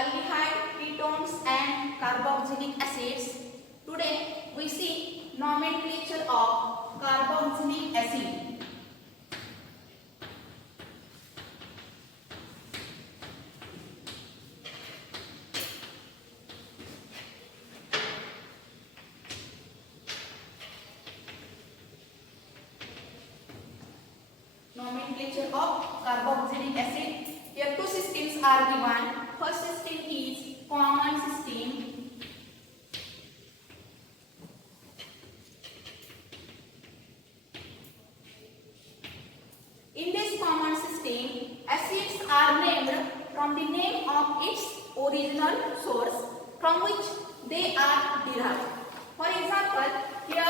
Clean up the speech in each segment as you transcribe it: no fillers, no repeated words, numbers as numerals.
aldehyde, ketones and carboxylic acids. Today we see nomenclature of carboxylic acid. Nomenclature of carboxylic acid. Here two systems are given. First system is common system. In this common system, acids are named from the name of its original source from which they are derived. For example, here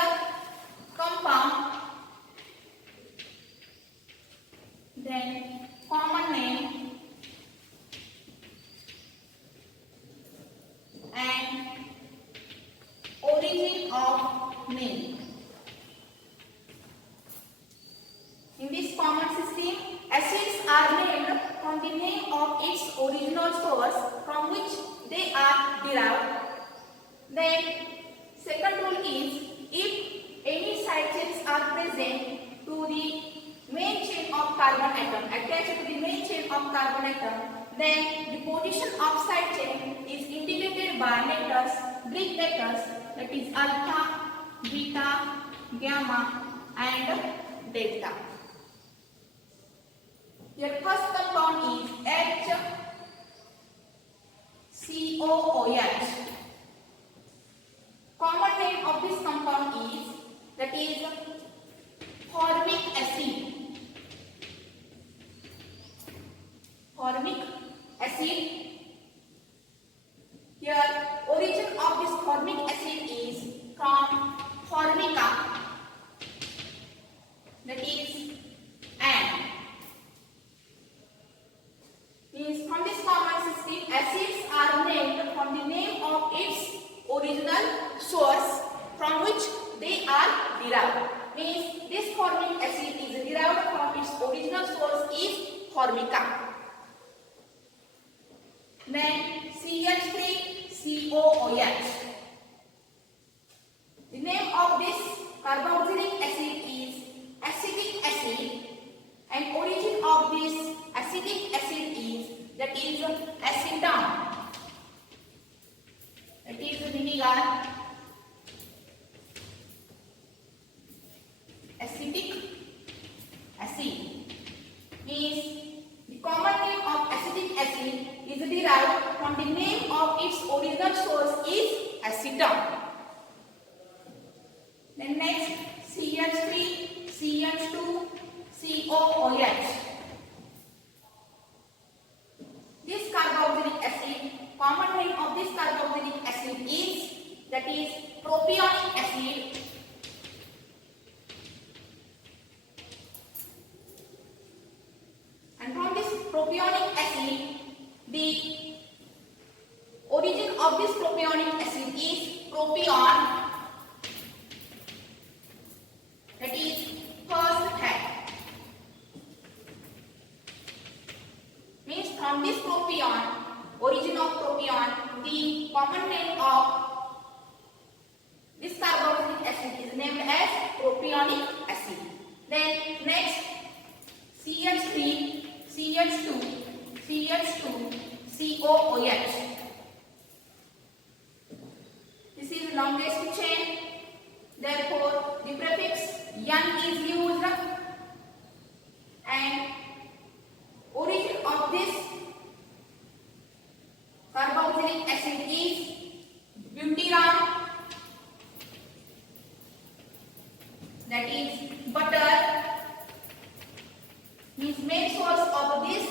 compound, then common name and origin of name. In this common system, acids are named from the name of its original source from which they are derived. Then second rule is, if any side chains are present to the main chain of carbon atom, attached to the main chain of carbon atom, then the position of side chain is indicated by letters, Greek letters, that is alpha, beta, gamma and delta. Your first compound is HCOOH. Common name of this compound is, that is formic acid. Formic acid. Here origin of this formic acid is from formica, that is ant. Means from this common system, acids are named from the name of its original source from which they are derived. Means this formic acid is derived from its original source is formica. Then CH3COOH. The name of this carboxylic acid is acetic acid, and origin of this acetic acid is, that is acetone, that is vinegar. Acetic acid means the common name of acetic acid is derived from the name of its original source is acetone. Then next CH3CH2COOH. This carboxylic acid, common name of this carboxylic acid is, that is propionic acid. And from this propionic acid, the origin of this propionic acid is propion, that is first head. Means from this propion, origin of propion, the common name of this carboxylic acid is named as propionic acid. Then next CH2CH2COOH. This is longest chain, therefore the prefix N is used, and origin of this carboxylic acid is butyran, that is butter. Means main source of this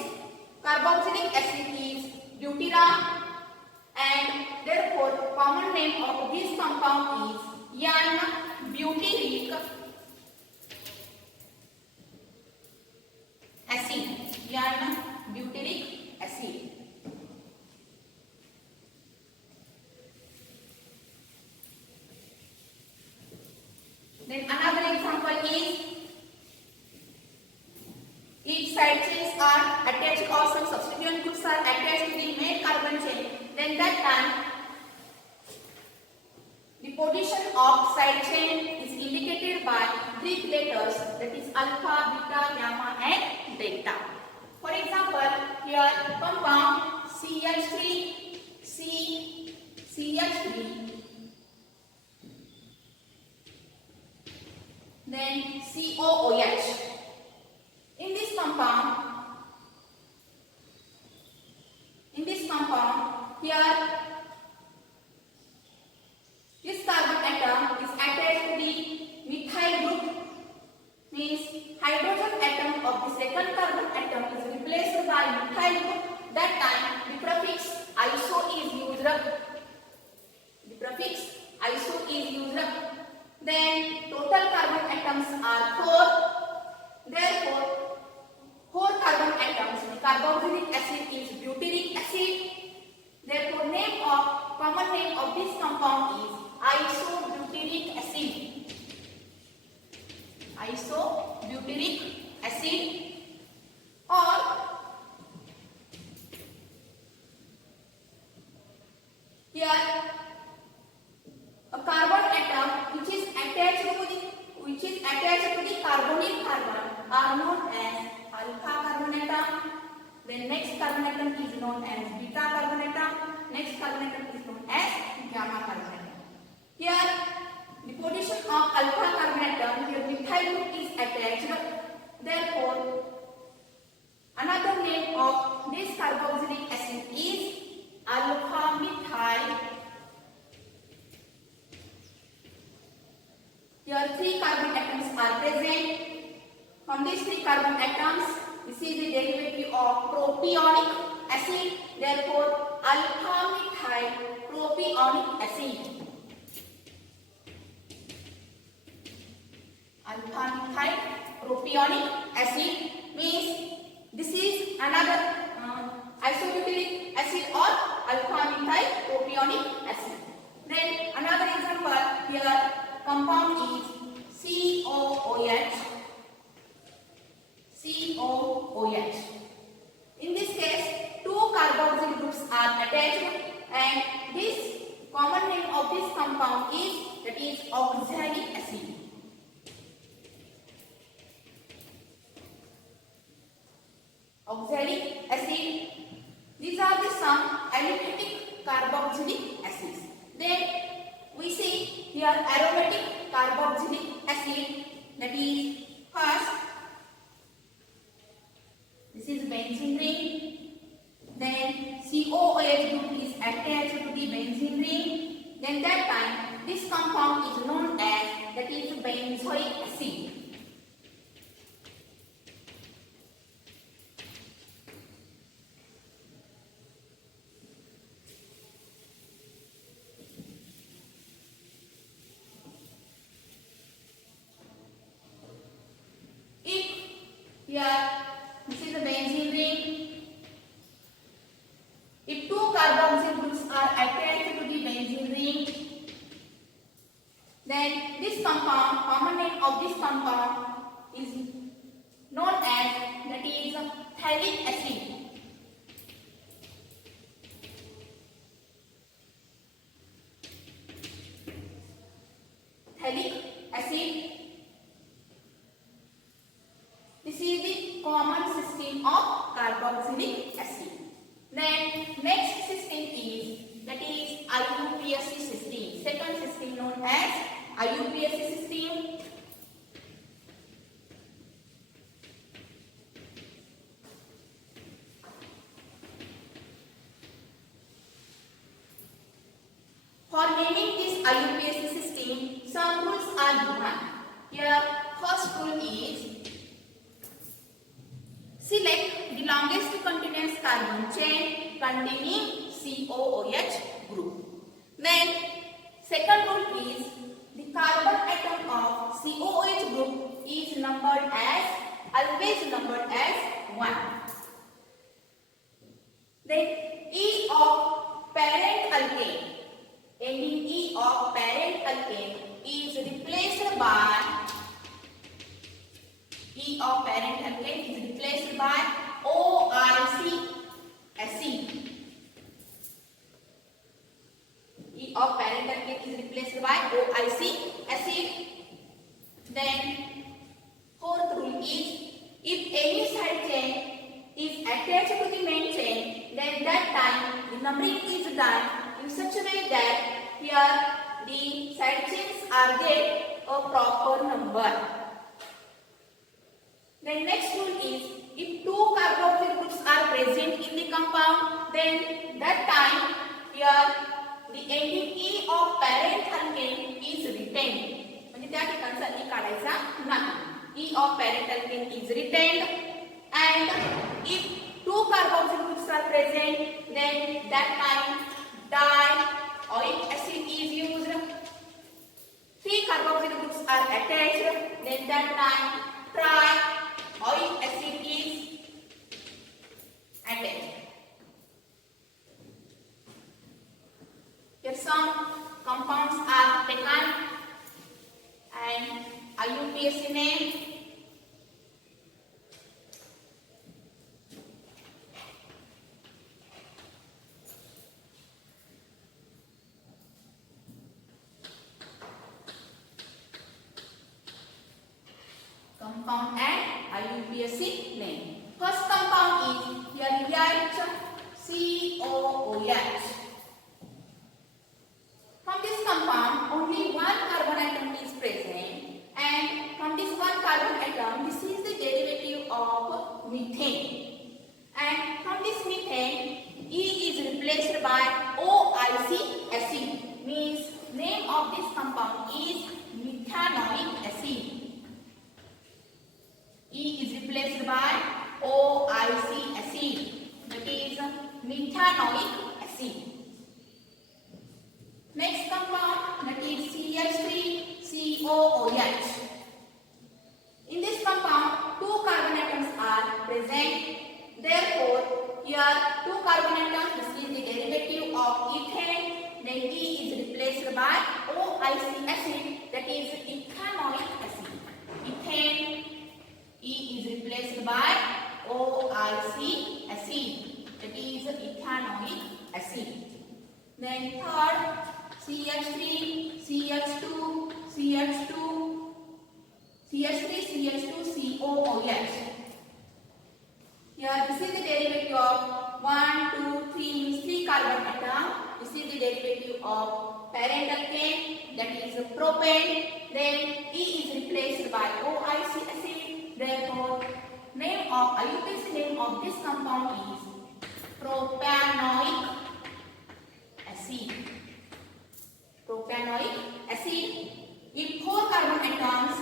carboxylic acid is butyran, and therefore common name of this compound is N-butyric acid. N-butyric acid. Then another example is, each side chains are attached or some substituent groups are attached to the main carbon chain then that time the position of side chain is indicated by Greek letters, that is alpha, beta, gamma and delta. For example, here compound CH3, then COOH. In this compound, here this carbon atom is attached to the methyl group, means hydrogen atom of the second carbon atom is replaced by methyl group. That time the prefix iso is used up. Then total carbon atoms are 4. Therefore, 4 carbon atoms, the carboxylic acid is butyric acid. Therefore, common name of this compound is isobutyric acid. Or here a carbon atom which is attached to the carbonyl carbon are known as alpha carbon atom. Then next carbon atom is known as beta carbon atom. Next carbon atom is known as gamma carbon atom. Here the position of alpha carbon atom, here methyl group is attached. Therefore, another name of this carboxylic acid is alpha methyl. Here 3 carbon atoms are present. From these 3 carbon atoms, this is the derivative of propionic acid. Therefore, alpha methyl propionic acid. Alpha methyl propionic acid means this is another isobutyric acid or alpha methyl propionic acid. Then another example, here compound is COOH. In this case, 2 carboxyl groups are attached, and this common name of this compound is, that is oxalic acid. These are the some aliphatic carboxylic acids. Then we see here aromatic carboxylic acid, that is first this is benzene ring. Then COOH group is attached to the benzene ring. Then that time this compound is known as, that is benzoic acid. Here, this is the benzene ring. If 2 carboxyl groups are attached to the benzene ring, then this compound, common name of this compound is known as, that is phthalic acid. This is the common system of carboxylic acid. Then next system is, that is IUPAC system. Second system known as IUPAC system. For naming this IUPAC system, some rules are given. Here, first rule is, select the longest continuous carbon chain containing COOH group. Then second rule is, the carbon atom of COOH group is always numbered as 1. Then E of parent alkane, ending E of parent alkane is replaced by OIC acid. of parent alkane is replaced by OIC acid. Then fourth rule is if any side chain is attached to the main chain, then that time the numbering is done in such a way that here the side chains are get a proper number. The next rule is if two carboxyl groups are present in the compound, then that time here the ending E of parent alkane is retained. म्हणजे त्या ठिकाणचा E काढायचा नाही. E of parent alkane is retained, and if two carboxyl groups are present, then that time dioic acid is used. Three carboxyl groups are attached, then that time trioic acid is attached. Here some compounds are taken and IUPAC name. Compound and IUPAC name. First compound is here COOH. From this compound, only one carbon atom is present, and from this one carbon atom, this is the derivative of methane. And from this methane, E is replaced by OIC acid. Means name of this compound is methanoic acid. E is replaced by OIC acid, that is methanoic acid. Next compound, that is CH3COOH. In this compound, two carbon atoms are present. Therefore, here two carbon atoms, this is the derivative of ethane. Then E is replaced by OIC acid, that is ethanoic acid. Ethane. E is replaced by OIC acid, that is ethanoic acid. Then third, CH3, CH2, CH2, CH3, CH2, COOH. Here this is the derivative of 1, 2, 3 means 3 carbon atom. This is the derivative of parent alkane, that is propane. Then E is replaced by OIC acid. Therefore, name of IUPAC name of this compound is propanoic acid. Propanoic acid with 4 carbon atoms.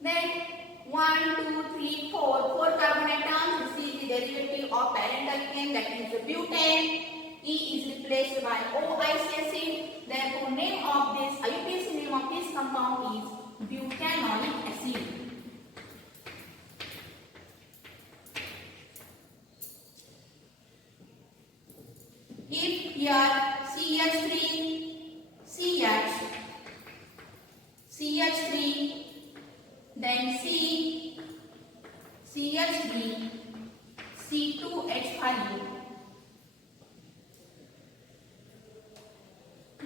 Then 1, 2, 3, 4 carbon atoms. This is the derivative of parent alkane, that is butane. E is replaced by OIC acid. Therefore, name of this IUPAC name of this compound is butanoic acid. If here CH3, CH, CH3, then C, CH3, C2H5.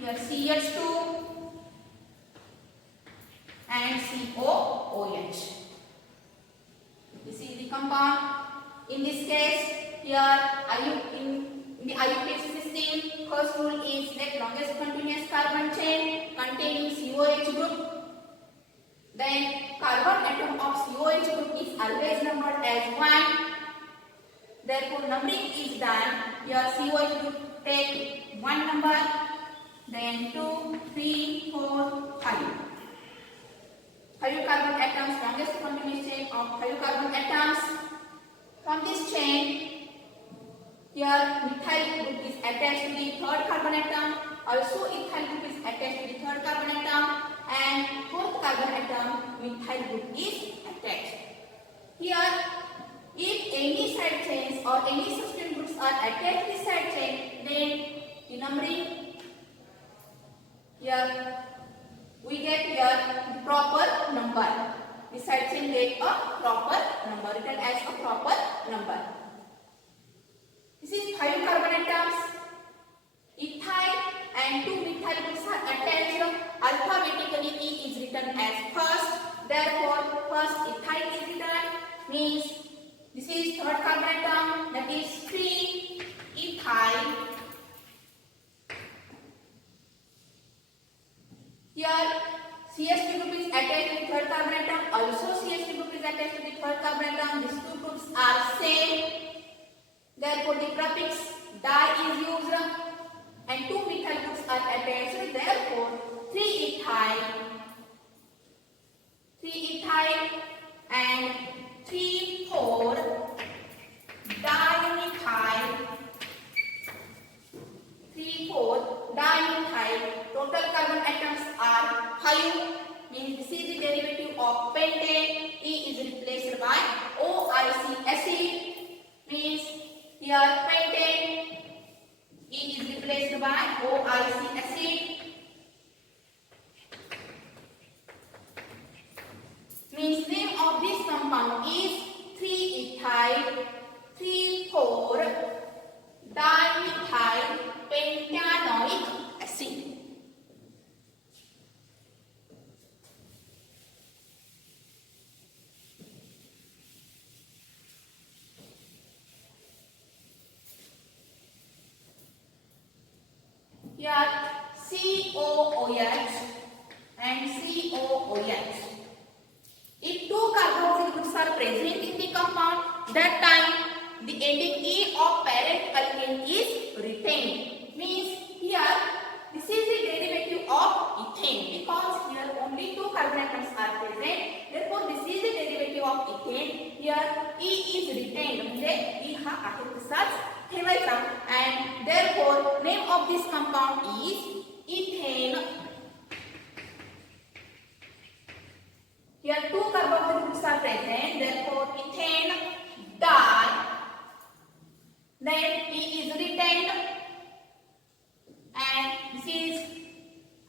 Here CH2 and COOH. This is the compound. In this case, here in the IUPAC system, first rule is that longest continuous carbon chain containing COH group. Then carbon atom of COH group is always numbered as 1. Therefore, numbering is done. Here COH group take 1 number. Then 2, 3, 4, 5. 5 carbon atoms, longest continuous chain of 5 carbon atoms. From this chain, here methyl group is attached to the third carbon atom. Also, ethyl group is attached to the third carbon atom, and fourth carbon atom, methyl group is attached. Here, if any side chains or any substituent groups are attached to the side chain, then the numbering here we get here the proper number. The side chain get a proper number, written as a proper number. This is 5 carbon atoms. Ethyl and 2 methyl groups are attached. Alphabetically, E is written as first. Therefore, first ethyl is written. Means this is third carbon atom. That is 3 ethyl. Here, CH2 group is attached to the third carbon atom. Also, CH2 group is attached to the third carbon atom. These two groups are same. Therefore, the prefix di is used, and 2 methyl groups are attached. Therefore, 3 ethyl and 3,4 dimethyl. 3,4 dimethyl. Total carbon atoms are 5. Means this is the derivative of pentane. E is replaced by OIC acid. Means here pentane. E is replaced by OIC acid. Means name of this compound is 3-ethyl 3,4 dimethyl pentanoic acid. Here COOH and COOH. If 2 carboxyl groups are present in the compound, that time the ending E of parent alkane is retained. Means here this is the derivative of ethane, because here only 2 carbon atoms are present. Therefore, this is the derivative of ethane. Here E is retained. म्हणजे E हा आहे तसाच ठेवायचा. And therefore, name of this compound is ethane. Here 2 carboxyl groups are present. Therefore, ethane di. Then E is retained, and this is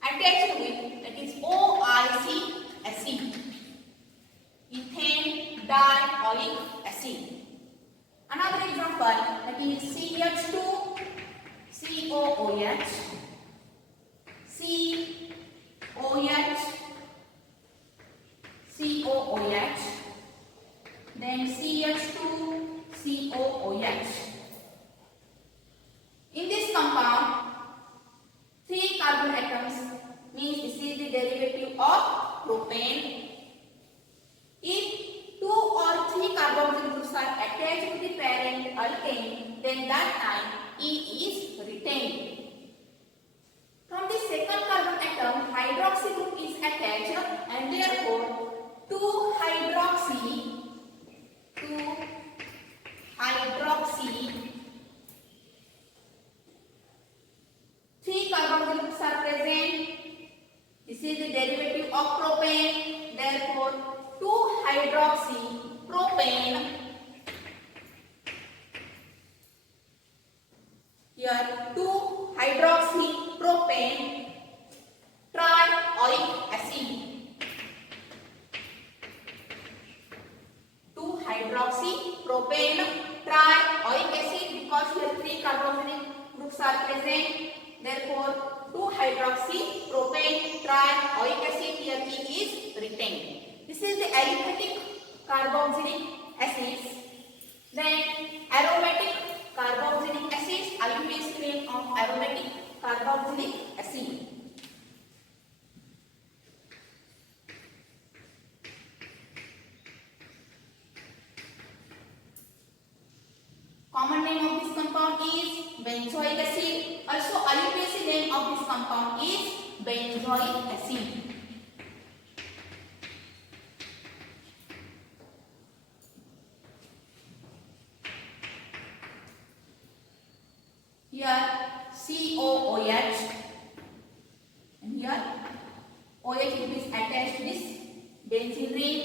attached with, that is OIC acid. Ethane dioic acid. Another example, that is CH2 COOH, COOH, then CH2 COOH. In this compound, 3 carbon atoms, means this is the derivative of propane. If 2 or 3 carboxyl groups are attached to the parent alkane, then that time E is retained. From the second carbon atom, hydroxy group is attached, and therefore 2-hydroxy 3 carboxyl groups are present. This is the derivative of propane. Therefore, 2-hydroxy propane. Here 2-hydroxy propane trioic acid. 2-hydroxy propane trioic acid, because here 3 carboxylic groups are present. Therefore, 2-hydroxy propane trioic acid. Here E is retained. This is the aliphatic carboxylic acids. Then aromatic carboxylic acids. IUPAC is the name of aromatic carboxylic acid. Common name of this compound is benzoic acid. Also, IUPAC name of this compound is benzoic acid. Here COOH, and here OH is attached to this benzene ring.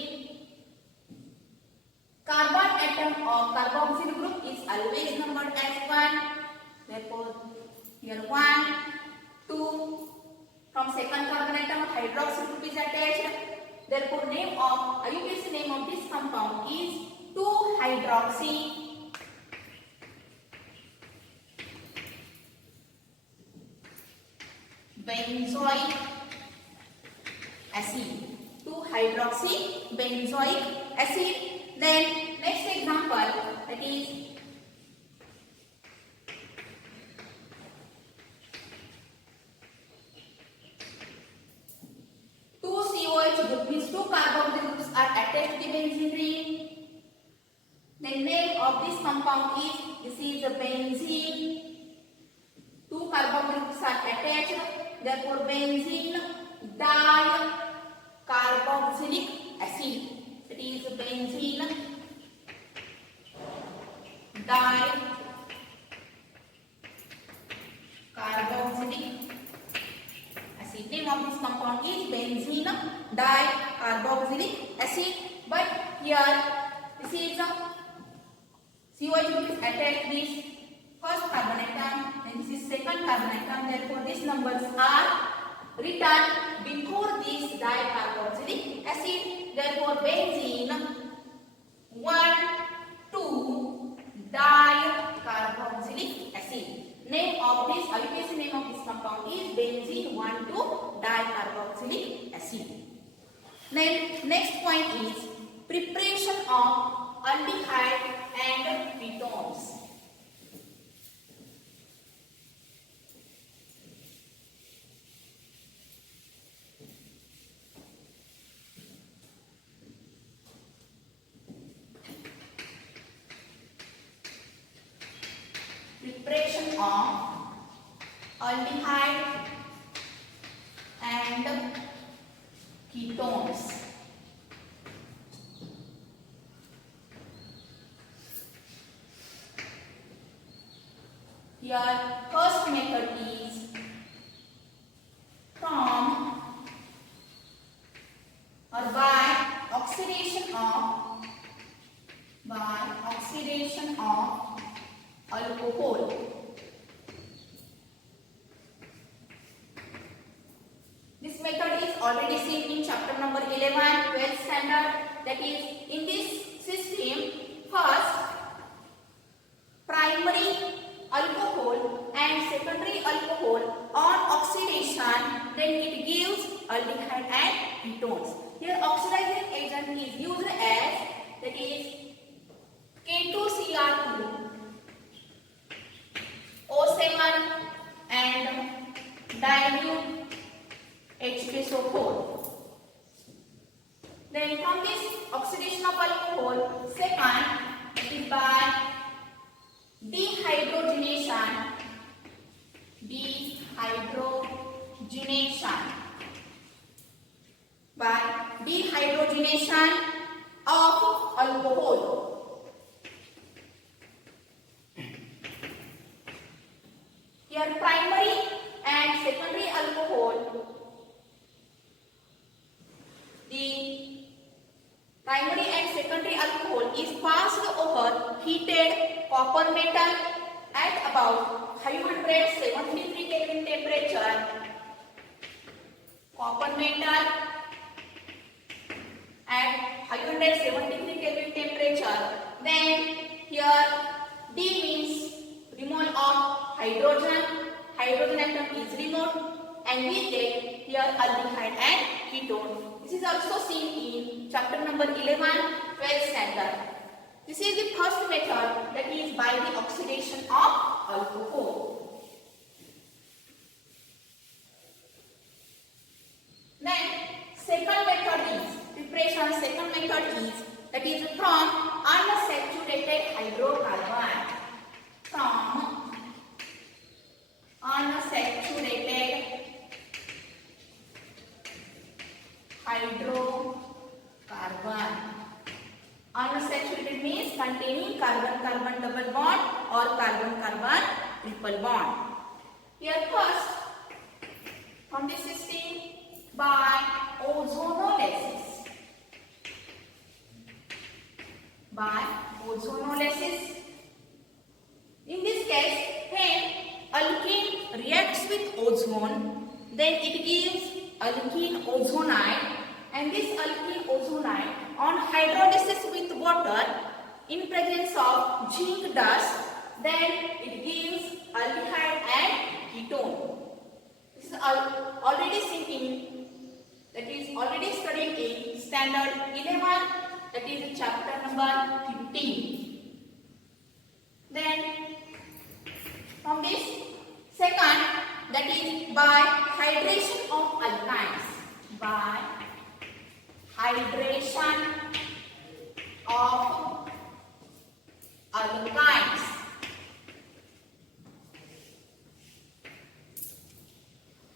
Carbon atom of carboxyl group is always numbered as 1. Therefore, here 1, 2. From second carbon atom, hydroxyl group is attached. Therefore, name of IUPAC name of this compound is 2-hydroxy benzoic acid. 2-hydroxy benzoic acid. Then next example, that is 2COH group means 2 carboxyl groups are attached to the benzene ring. The name of this compound is, this is a benzene. 2 carboxyl groups are attached, therefore benzene dicarboxylic acid. It is benzene dicarboxylic acid. Name of this compound is benzene dicarboxylic acid. But here this is a COH group is attached to this first carbon atom and this is second carbon atom. Therefore, these numbers are written before this dicarboxylic acid. Therefore, benzene 1,2 dicarboxylic acid. Name of this, IUPAC name of this compound is benzene 1,2 dicarboxylic acid. Then next point is preparation of aldehyde and ketones. Preparation of aldehyde and ketones. Here first method is from or by oxidation of alcohol. This method is already seen in chapter number 11, 12th standard. That is, in this system, first primary alcohol and secondary alcohol on oxidation, then it gives aldehyde and ketones. Here oxidizing agent is used as, that is K2Cr2 O7 and dilute H2SO4. Then from this oxidation of alcohol, second it is by dehydrogenation of alcohol. Here primary and secondary alcohol, the primary and secondary alcohol is passed over heated copper metal at about 573 Kelvin temperature. Copper metal at 573 Kelvin temperature. Then here D means removal of hydrogen. Hydrogen atom is removed and we get here aldehyde and ketone. This is also seen in chapter number 11, 12th standard. This is the first method, that is by the oxidation of alcohol. Then second method is preparation. Second method is, that is from unsaturated hydrocarbon. From unsaturated hydrocarbon. Unsaturated means containing carbon-carbon double bond or carbon-carbon triple bond. Here first, from this system, by ozonolysis. By ozonolysis. In this case, when alkene reacts with ozone, then it gives alkene ozonide, and this alkene ozonide on hydrolysis with water in presence of zinc dust, then it gives aldehyde and ketone. This This is already seen in, that is already studied in standard 11, that is chapter number 15. Then from this second, that is by hydration of alkynes. By hydration of alkynes.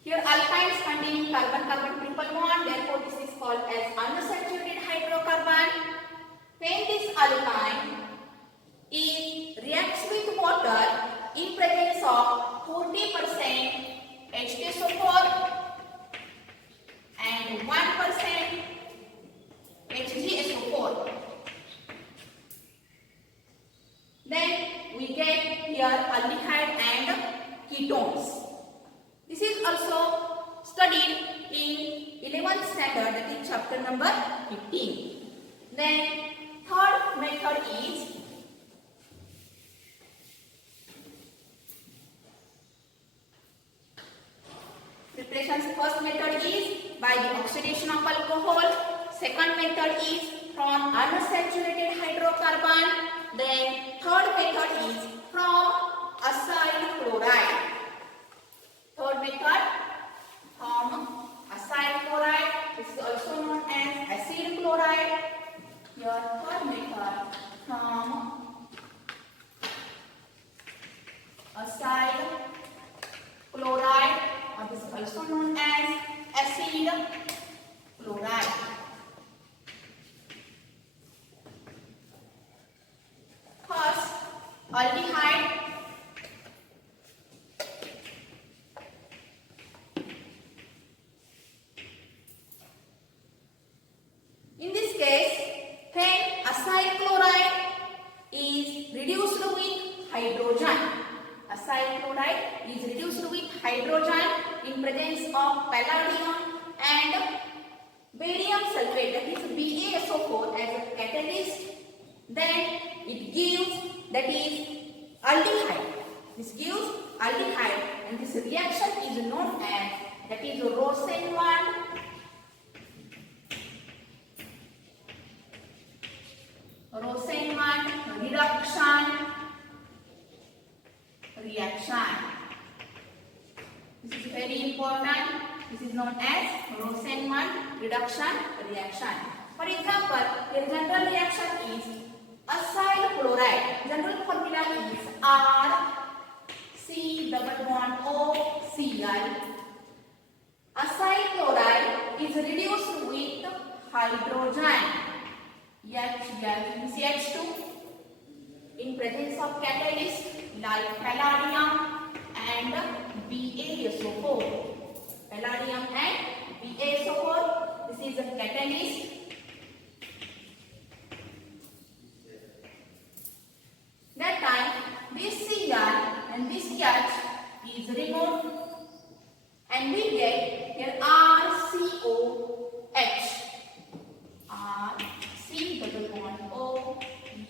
Here alkynes containing carbon-carbon triple bond, therefore this is called as unsaturated hydrocarbon. When this alkyne reacts with water in presence of 40% H2SO4 and 1% HgSO4, then we get here aldehyde and ketones. This is also studied in 11th standard, that is chapter number 15. Then third method is preparations. First method is by the oxidation of alcohol. Second method is from unsaturated hydrocarbon. Then third method is from acyl chloride. Third method from acyl chloride. This is also known as acid chloride. Your third method from acyl chloride, or this is also known as acid chloride. First, aldehyde. In this case, when acyl chloride is reduced with hydrogen, acyl chloride is reduced with hydrogen in presence of palladium and barium sulfate, that is BaSO4, as a catalyst, then it gives, that is aldehyde. This gives aldehyde, and this reaction is known as, that is Rosenwald reaction. This is very important. This is known as Rosenwald reduction reaction. For example, the general reaction is acyl chloride. General formula is RC++OCl. Acyl chloride is reduced with hydrogen HCl2 in presence of catalyst like palladium and BaSO4. Palladium and BaSO4. This is a catalyst. That time this Cl and this H is removed, and we get here RCOH.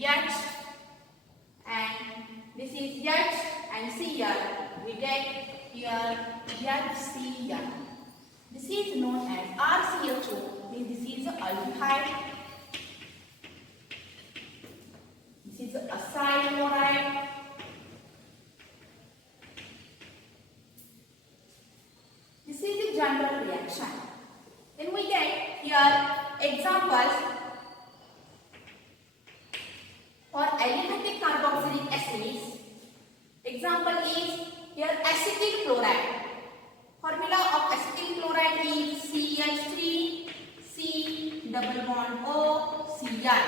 H, and this is H and Cl. We get here HCl. This is known as RCHO. This is aldehyde. This is acyl chloride. This is the general reaction. Then we get here examples for aliphatic carboxylic acids. Example is here acetyl chloride. Formula of acetyl chloride is CH3 C double bond O Cl.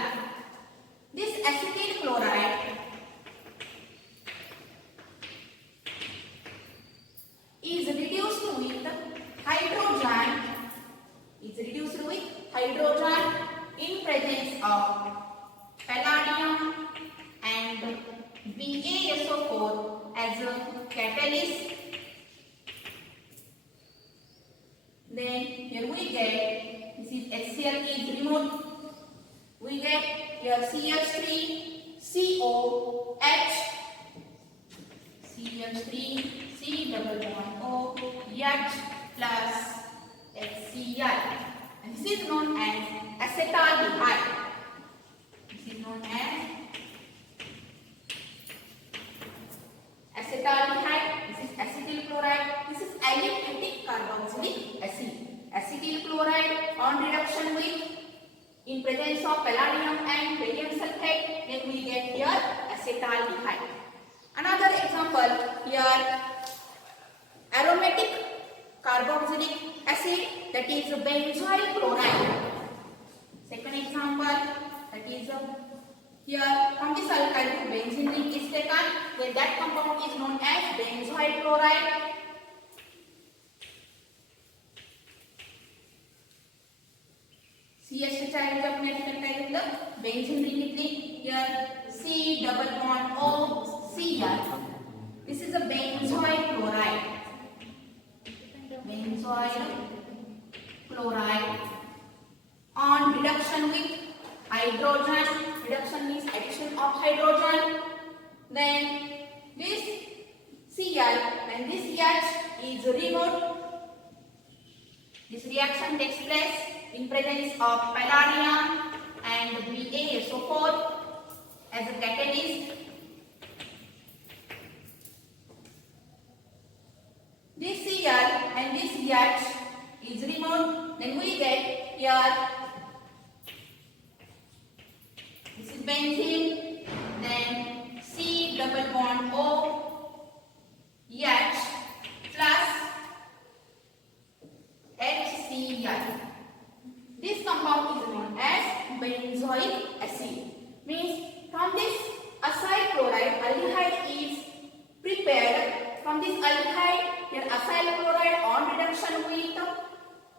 This acetyl chloride is reduced with hydrogen. In presence of palladium and BaSO4 as a catalyst. Then here we get, this is HCl is removed. We get here CH3COH. CH3 C double bond O H plus HCl. And this is known as acetaldehyde. This is known as acetaldehyde. This is acetyl chloride. This is aliphatic carboxylic acid. Acetyl chloride on reduction with in presence of palladium and barium sulfate, then we get here acetaldehyde. Another example here, aromatic carboxylic acid, that is benzoyl chloride. Second example, that is here from this alkyl group benzene ring is taken, then that compound is known as benzoyl chloride. CH च्या ऐवजी आपण या ठिकाणी काय घेतलं, benzene ring घेतली. here C double bond O Cl. This is a benzoyl chloride. Benzoyl chloride on reduction with hydrogen. Reduction means addition of hydrogen. Then this Cl and this H is removed. This reaction takes place in presence of palladium and BaSO4 as a catalyst. This Cl and this H is removed, then we get here this is benzene, then C double bond O H plus HCl. This compound is known as benzoic acid. Means from this acyl chloride, aldehyde is prepared. From this aldehyde, here acyl chloride on reduction with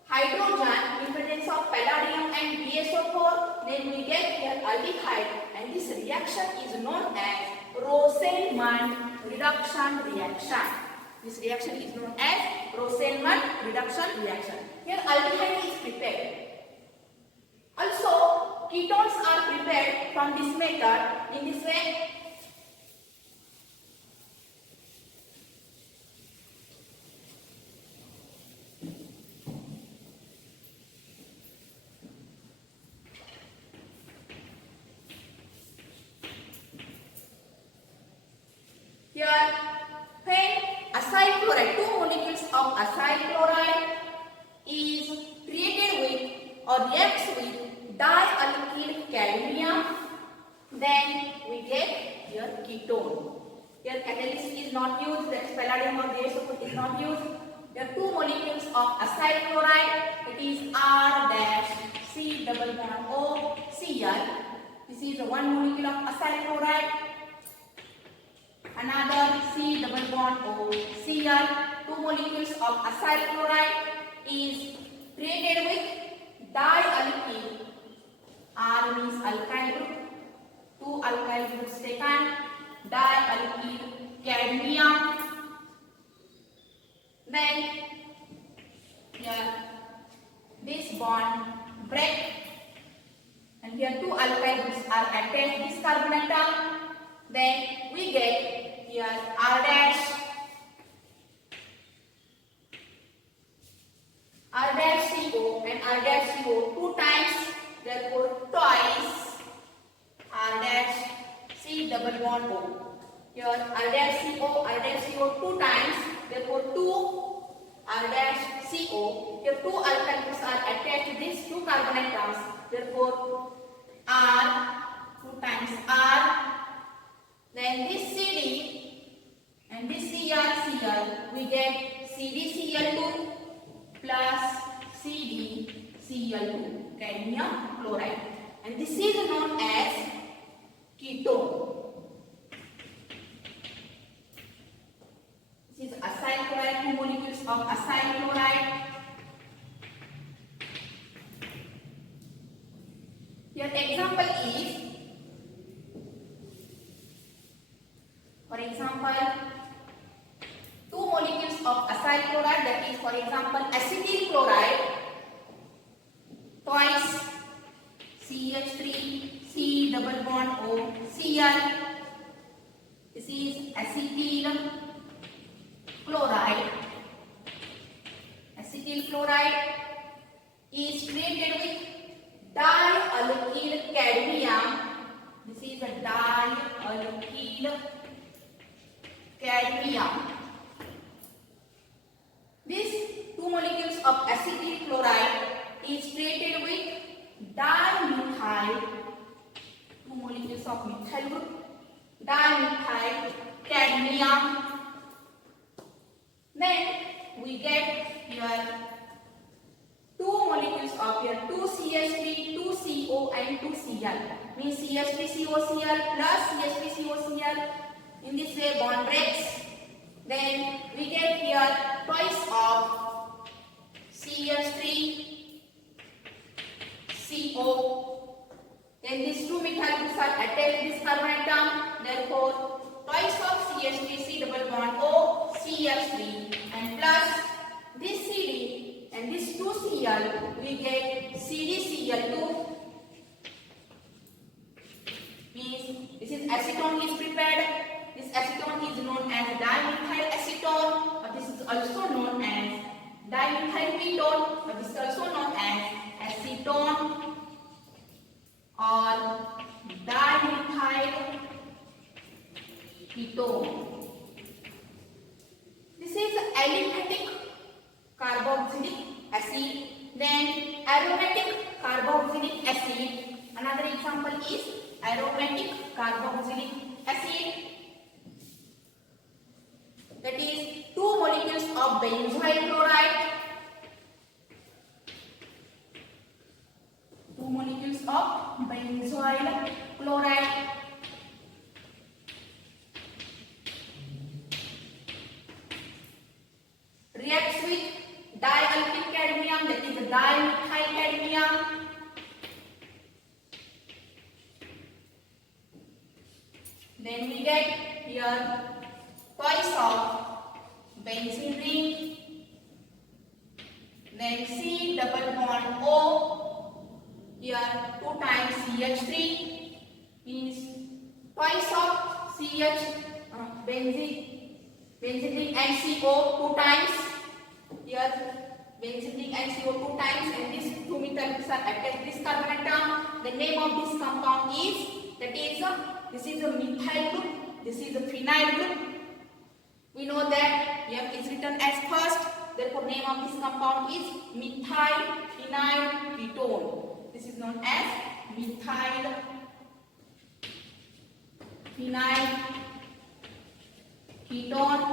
hydrogen in presence of palladium and BaSO4, then we get here aldehyde, and this reaction is known as Rosenman reduction reaction. This reaction is known as Rosenman reduction reaction. Here aldehyde is prepared. Also, ketones are prepared from this method in this way. Here, when acyl chloride, two molecules of acyl chloride is treated with or reacts with dialkyl cadmium, then we get here ketone. Here catalyst is not used, that is palladium or BaSO4 is not used. There are two molecules of acyl chloride, it is R dash C double bond O Cl. This is one molecule of acyl chloride. Another C double bond O Cl. Two molecules of acyl chloride is treated with dialkyl. R means alkyl group. Two alkyl groups taken. Dialkyl cadmium. Then here this bond break, and here two alkyl groups are attached to this carbon atom. Then we get here R dash CO and R dash CO two times, therefore twice R dash C double bond O. Here R dash CO two times, therefore two R dash CO. Here two alkyl groups are attached to these two carbon atoms, therefore R two times R. Then this CD and this CrCl, we get CdCl2 plus CdCl2, cadmium chloride, and this is known as ketone. This is acyl chloride, two molecules of acyl chloride. Here example is, for example, two molecules of acyl chloride, that is for example acetyl chloride, twice CH3 C double bond O Cl. This is acetyl chloride, acetyl chloride is treated with dialkyl cadmium. This is a dialkyl cadmium. These two molecules of acetyl chloride is treated with dimethyl. Two molecules of methyl group, dimethyl cadmium. Then we get here two molecules of here 2CH3, 2CO and 2Cl. Means CH3COCl plus CH3COCl. In this way bond breaks. Then we get here twice of CH3CO. Then these two methyl groups are attached to this carbon atom. Therefore, twice of CH3C double bond O, CH3 and plus this CD and this 2Cl, we get CdCl2. Means this is acetone is prepared. This acetone is known as dimethyl acetone, or this is also known as dimethyl ketone, or this is also known as acetone or dimethyl ketone. This is aliphatic carboxylic acid. Then aromatic carboxylic acid. Another example is aromatic carboxylic acid. That is two molecules of benzoyl chloride. Two molecules of benzoyl chloride. Reacts with dialkyl cadmium, that is dimethyl cadmium. Then we get here twice of benzene ring. Then C double bond O. Here 2 times CH3 means twice of benzene ring and CO 2 times. Here benzene ring and CO 2 times, and these two methyl groups are attached to this carbon atom. The name of this compound is, that is this is a methyl group, this is a phenyl group. We know that F is written as first, therefore name of this compound is methyl phenyl ketone. This is known as methyl phenyl ketone.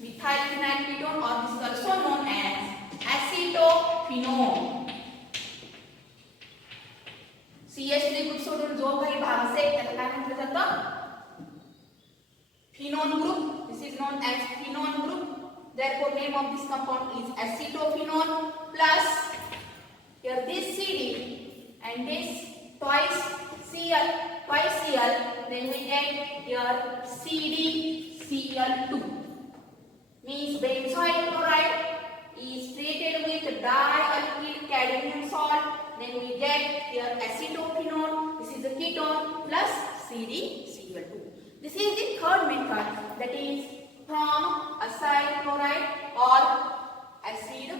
Methyl phenyl ketone, or this is also known as acetophenone. CH3 group सोडून जो काही भाग असेल त्याला काय म्हटलं जातं? फिनोन group. This is known as phenone group. Therefore name of this compound is acetophenone. Plus here this CD and this twice Cl, then we get here CdCl2. Means benzoyl chloride is treated with dialkyl cadmium salt. Then we get here acetophenone, this is a ketone, plus CdCl2. This is the third method, that is from acyl chloride or acid